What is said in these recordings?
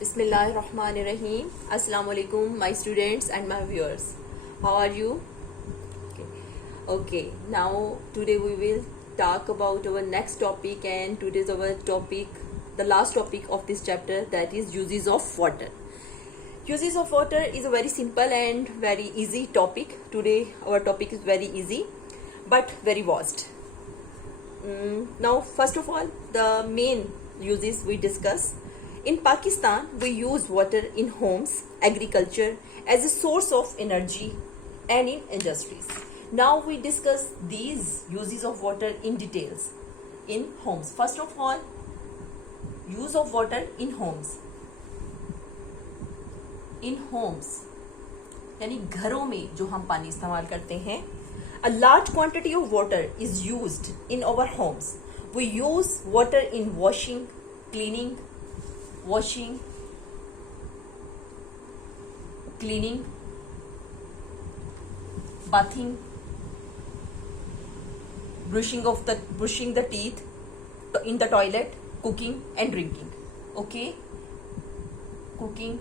Bismillahirrahmanirrahim. Assalamu alaikum, my students and my viewers. How are you? Okay. Now today we will talk about our next topic, and today's our topic, the last topic of this chapter, that is uses of water. Uses of water is a very simple and very easy topic. Today our topic is very easy, but very vast. Now, first of all, the main uses we discuss. In Pakistan, we use water in homes, agriculture, as a source of energy, and in industries. Now we discuss these uses of water in details. In homes, first of all, use of water in homes. In homes, यानी घरों में जो हम पानी इस्तेमाल करते हैं, a large quantity of water is used in our homes. We use water in washing, cleaning, bathing, brushing the teeth, in the toilet, cooking and drinking. Okay, cooking,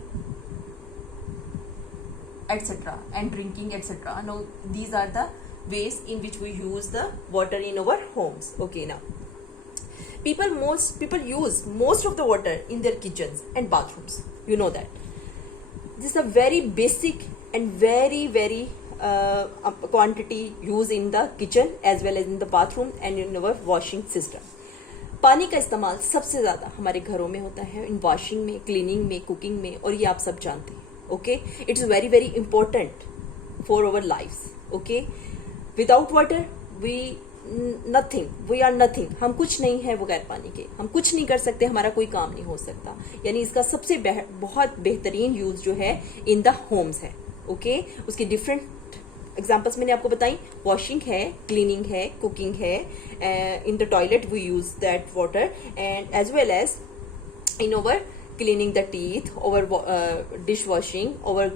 etc. and drinking, etc. Now these are the ways in which we use the water in our homes. Okay, now people use most of the water in their kitchens and bathrooms. You know that this is a very basic and very quantity used in the kitchen as well as in the bathroom and in our washing system. पानी का इस्तेमाल सबसे ज़्यादा हमारे घरों में होता है, इन वॉशिंग में, क्लीनिंग में, कुकिंग में, और ये आप सब जानते हैं. Okay, it's very important for our lifes. Okay, without water we are nothing. हम कुछ नहीं है बगैर पानी के. हम कुछ नहीं कर सकते, हमारा कोई काम नहीं हो सकता. यानी इसका सबसे बहुत बेहतरीन यूज जो है इन द होम्स है. ओके, उसके डिफरेंट एग्जाम्पल्स मैंने आपको बताई. वॉशिंग है, क्लीनिंग है, कुकिंग है, in the toilet we use that water, and as well as in our cleaning the teeth, our dish washing, our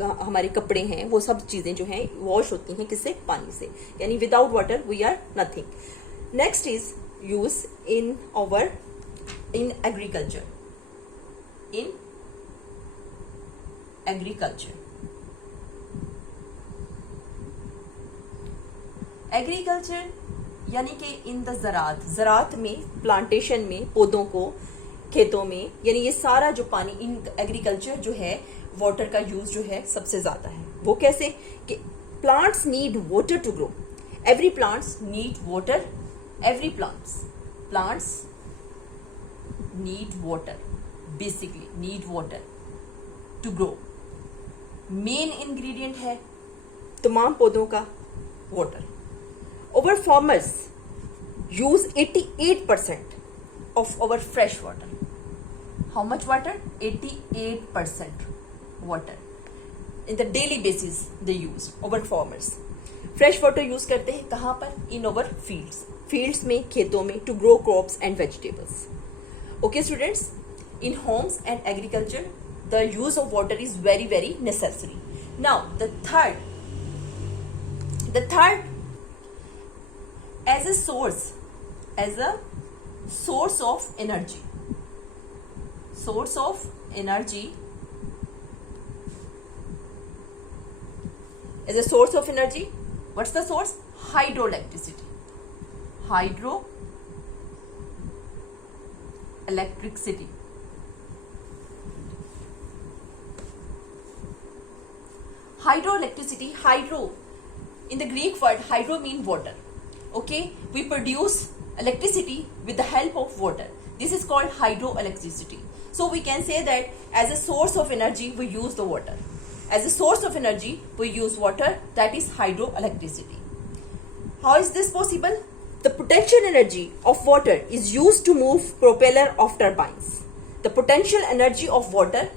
हमारे कपड़े हैं, वो सब चीजें जो हैं वॉश होती हैं किससे? पानी से. यानी without water we are nothing. Next is use in agriculture. In agriculture यानी कि इन द ज़रात में, प्लांटेशन में, पौधों को, खेतों में, यानी ये सारा जो पानी इन एग्रीकल्चर जो है वाटर का यूज जो है सबसे ज्यादा है. वो कैसे? कि plants need water to grow. Every plants need water. Every plants need water, basically need water to grow. Main ingredient है तमाम पौधों का water. Our farmers use 88% of our fresh water. How much water? 88% water. In the daily basis they use. Our farmers fresh water use करते हैं कहाँ पर? In our fields में, खेतों में, to grow crops and vegetables. Okay students, in homes and agriculture the use of water is very necessary. Now the third as a source of energy. As a source of energy, what's the source? Hydroelectricity. Hydro, in the Greek word hydro mean water. Okay, we produce electricity with the help of water. This is called hydroelectricity. So we can say that as a source of energy we use the water. As a source of energy we use water, that is hydroelectricity. How is this possible? The potential energy of water is used to move propeller of turbines. The potential energy of water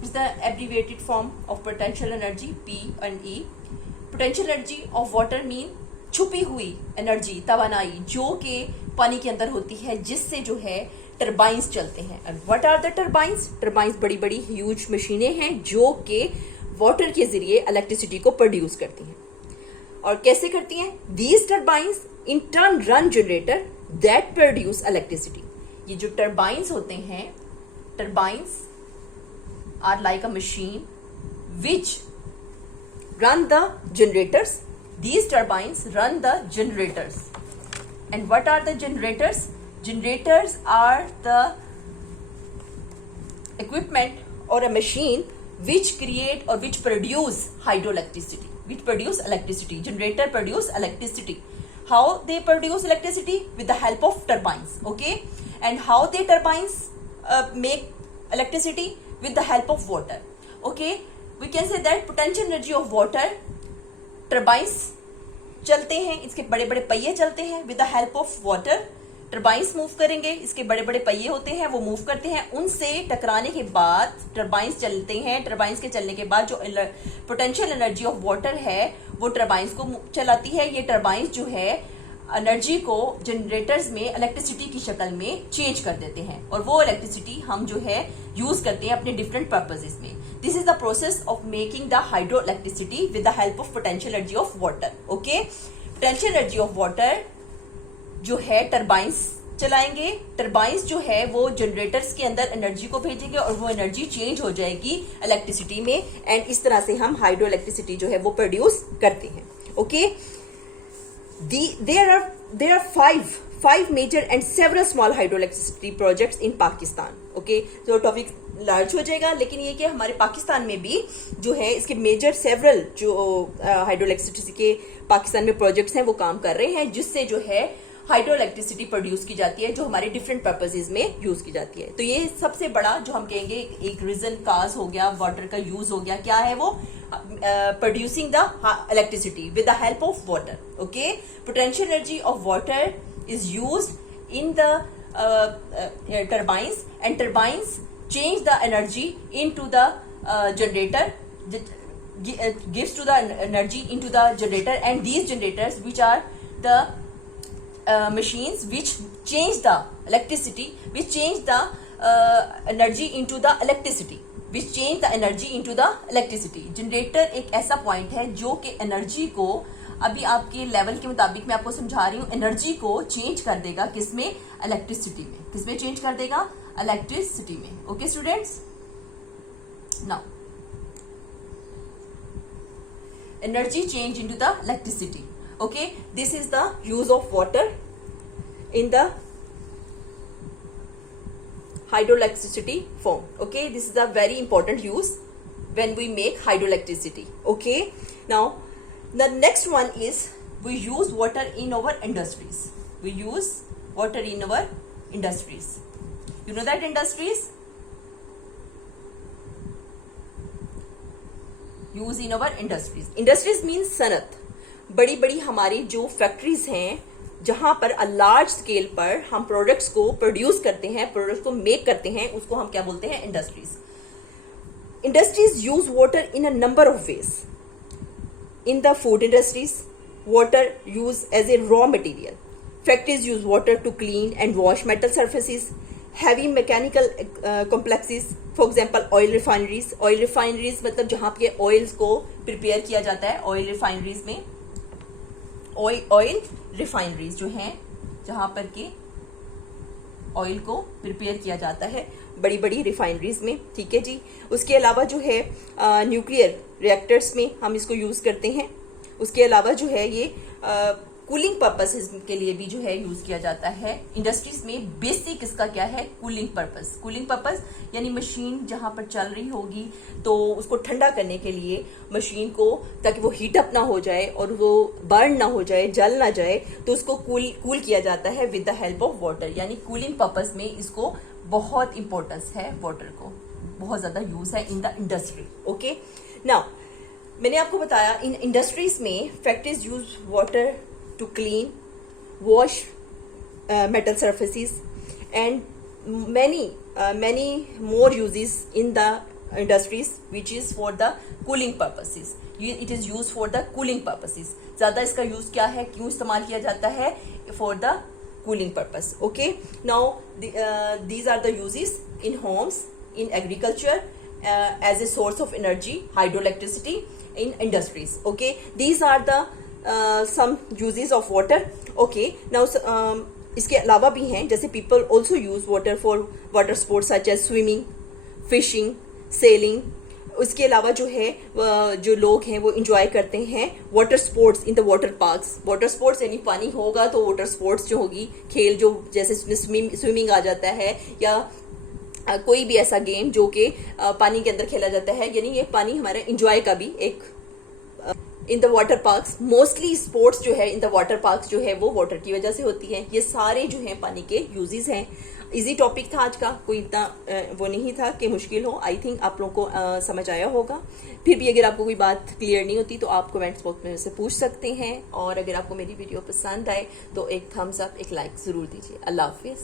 is the abbreviated form of potential energy, P&E. Potential energy of water mean छुपी हुई energy, तवानाई, जो कि पानी के अंदर होती है, जिससे जो है टरबाइंस चलते हैं. And what are the turbines? Turbines बड़ी ह्यूज मशीनें हैं जो कि वाटर के जरिए इलेक्ट्रिसिटी को प्रोड्यूस करती हैं. और कैसे करती हैं? These turbines in turn run generator that produce electricity. ये जो टर्बाइंस होते हैं, turbines are like a machine which run the generators. These turbines run the generators. And what are the generators? Generators are the equipment or a machine which create or which produce hydroelectricity, which produce electricity. Generator produce electricity. How they produce electricity? With the help of turbines. Okay. And how they turbines make electricity? With the help of water. Okay. We can say that potential energy of water, turbines चलते हैं, इसके बड़े बड़े पहिए चलते हैं with the help of water. Turbines move करेंगे, इसके बड़े बड़े पहिए होते हैं, वो मूव करते हैं, उनसे टकराने के बाद टर्बाइंस चलते हैं। टर्बाइंस के चलने के बाद जो पोटेंशियल एनर्जी ऑफ वाटर है वो टर्बाइंस को चलाती है। ये टर्बाइंस जो है एनर्जी को जनरेटर्स में इलेक्ट्रिसिटी की शक्ल में चेंज कर देते हैं और वो इलेक्ट्रिसिटी हम जो है यूज करते हैं अपने डिफरेंट पर्पसेस में। This is the process of making the hydro electricity with the help of potential energy of water. Okay, potential energy of water जो है टर्बाइंस चलाएंगे। टर्बाइंस जो है वो जनरेटर्स के अंदर एनर्जी को भेजेंगे और वो एनर्जी चेंज हो जाएगी इलेक्ट्रिसिटी में, एंड इस तरह से हम हाइड्रो इलेक्ट्रिसिटी जो है वो प्रोड्यूस करते हैं। Okay, there are five major and several small hydroelectricity projects in Pakistan. Okay, तो टॉपिक लार्ज हो जाएगा, लेकिन ये कि हमारे पाकिस्तान में भी जो है इसके मेजर सेवरल जो हाइड्रो इलेक्ट्रिसिटी के पाकिस्तान में प्रोजेक्ट्स हैं वो काम कर रहे हैं, जिससे जो है हाइड्रो इलेक्ट्रिसिटी प्रोड्यूस की जाती है जो हमारे डिफरेंट पर्पसेज में यूज की जाती है। तो ये सबसे बड़ा जो हम कहेंगे एक रीजन काज हो गया, वाटर का यूज हो गया। क्या है वो? Producing the electricity with the help of water. Okay, potential energy of water is used in the turbines and turbines change the energy into the generator, gives to the energy into the generator, and these generators which are the machines which change the electricity, which change the energy into the electricity, which change the energy into the electricity. Generator एक ऐसा point है जो कि energy को, अभी आपके level के मुताबिक मैं आपको समझा रही हूँ, एनर्जी को चेंज कर देगा किसमें? इलेक्ट्रिसिटी में। किसमें चेंज कर देगा? इलेक्ट्रिसिटी में। Okay students, now energy change into the electricity. Okay, this is the use of water in the hydroelectricity form. Okay, this is a very important use when we make hydroelectricity. Okay, now the next one is we use water in our industries. We use water in our industries. You know that industries use in our industries. Industries means सनत। बड़ी बड़ी हमारी जो factories हैं जहां पर large scale पर हम प्रोडक्ट्स को प्रोड्यूस करते हैं, प्रोडक्ट्स को मेक करते हैं, उसको हम क्या बोलते हैं? Industries. Industries use water in a number of ways. In the food industries water use as a raw material. Factories use water to clean and wash metal surfaces. Heavy mechanical complexes, for example oil refineries. Oil refineries मतलब जहां पे oils को prepare किया जाता है। Oil refineries में oil refineries जो हैं जहां पर के ऑयल को प्रिपेयर किया जाता है बड़ी बड़ी रिफाइनरीज में। ठीक है जी। उसके अलावा जो है न्यूक्लियर रिएक्टर्स में हम इसको यूज करते हैं। उसके अलावा जो है ये कूलिंग पर्पसेस के लिए भी जो है यूज किया जाता है। इंडस्ट्रीज में बेसिक इसका क्या है? Cooling purpose. कूलिंग पर्पस यानी मशीन जहां पर चल रही होगी तो उसको ठंडा करने के लिए मशीन को, ताकि वो हीट अप ना हो जाए और वो बर्न ना हो जाए, जल ना जाए, तो उसको कूल किया जाता है with the help of water. यानी कूलिंग पर्पस में इसको बहुत इंपॉर्टेंस है, वाटर को बहुत ज्यादा यूज है in the industry. Okay, now मैंने आपको बताया इन इंडस्ट्रीज में factories use water to clean, wash metal surfaces, and many more uses in the industries which is for the cooling purposes. It is used for the cooling purposes. ज़्यादा इसका use क्या है, क्यों इस्तेमाल किया जाता है? For the cooling purpose. Okay, now these are the uses in homes, in agriculture, as a source of energy, hydroelectricity, in industries. Okay, these are the some uses of water. Okay, now इसके अलावा भी हैं, जैसे people also use water for water sports such as swimming, fishing, sailing. उसके अलावा जो है जो लोग हैं वो इंजॉय करते हैं water sports in the water parks. Water sports यानी पानी होगा तो वाटर स्पोर्ट्स जो होगी, खेल जो जैसे स्विमिंग आ जाता है, या कोई भी ऐसा गेम जो कि पानी के अंदर खेला जाता है, यानी ये पानी हमारा इंजॉय का भी एक in the water parks. Mostly sports जो है इन द वाटर पार्क्स जो है वो वाटर की वजह से होती है. ये सारे जो हैं पानी के यूजेस हैं. इजी टॉपिक था आज का, कोई इतना वो नहीं था कि मुश्किल हो. आई थिंक आप लोगों को समझ आया होगा. फिर भी अगर आपको कोई बात क्लियर नहीं होती तो आप कमेंट्स बॉक्स में से पूछ सकते हैं. और अगर आपको मेरी वीडियो पसंद आए तो एक थम्स अप, एक लाइक जरूर दीजिए. अल्लाह हाफिज.